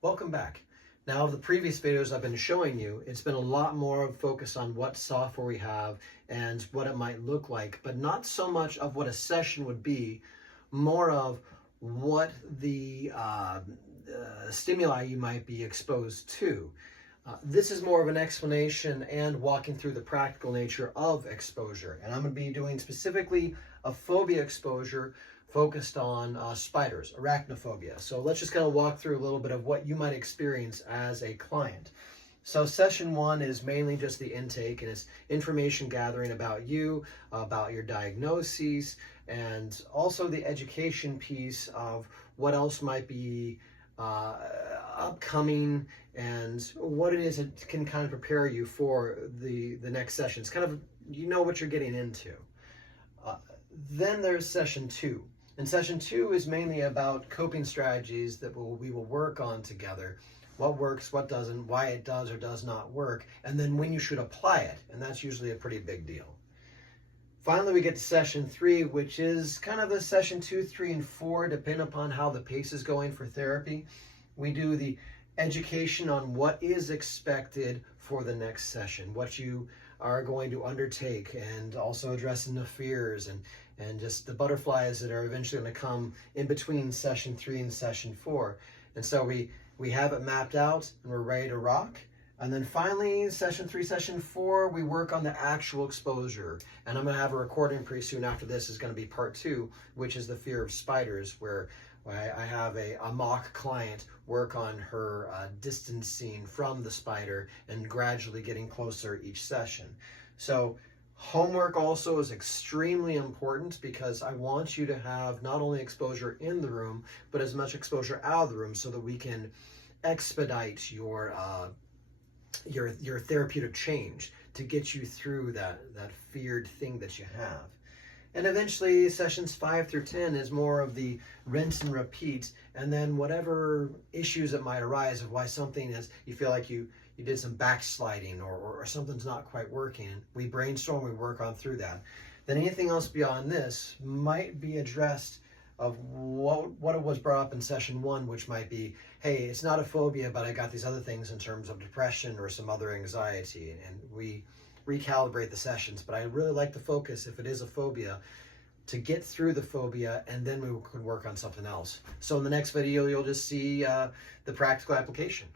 Welcome back. Now, the previous videos I've been showing you, it's been a lot more focused on what software we have and what it might look like, but not so much of what a session would be, more of what the stimuli you might be exposed to. This is more of an explanation and walking through the practical nature of exposure. And I'm going to be doing specifically a phobia exposure focused on spiders, arachnophobia. So let's just kind of walk through a little bit of what you might experience as a client. So session one is mainly just the intake, and it's information gathering about you, about your diagnoses, and also the education piece of what else might be upcoming and what it is that can kind of prepare you for the next session. It's kind of, you know what you're getting into. Then there's session two. And session two is mainly about coping strategies that we will work on together. What works, what doesn't, why it does or does not work, and then when you should apply it. And that's usually a pretty big deal. Finally, we get to session three, which is kind of the session 2, 3, and 4, depending upon how the pace is going for therapy. We do the education on what is expected for the next session, what you are going to undertake, and also addressing the fears and just the butterflies that are eventually going to come in between session 3 and session 4. And so we have it mapped out and we're ready to rock. And then finally, session 3, session 4, we work on the actual exposure. And I'm going to have a recording pretty soon after this is going to be part 2, which is the fear of spiders, where I have a mock client work on her distancing from the spider and gradually getting closer each session. So homework also is extremely important because I want you to have not only exposure in the room, but as much exposure out of the room so that we can expedite your therapeutic change to get you through that feared thing that you have. And eventually sessions 5 through 10 is more of the rinse and repeat, and then whatever issues that might arise of why something is, you feel like you did some backsliding or something's not quite working. We brainstorm, we work on through that. Then anything else beyond this might be addressed of what it was brought up in session 1, which might be, hey, it's not a phobia, but I got these other things in terms of depression or some other anxiety, and we recalibrate the sessions. But I really like to focus, if it is a phobia, to get through the phobia, and then we could work on something else. So in the next video, you'll just see the practical application.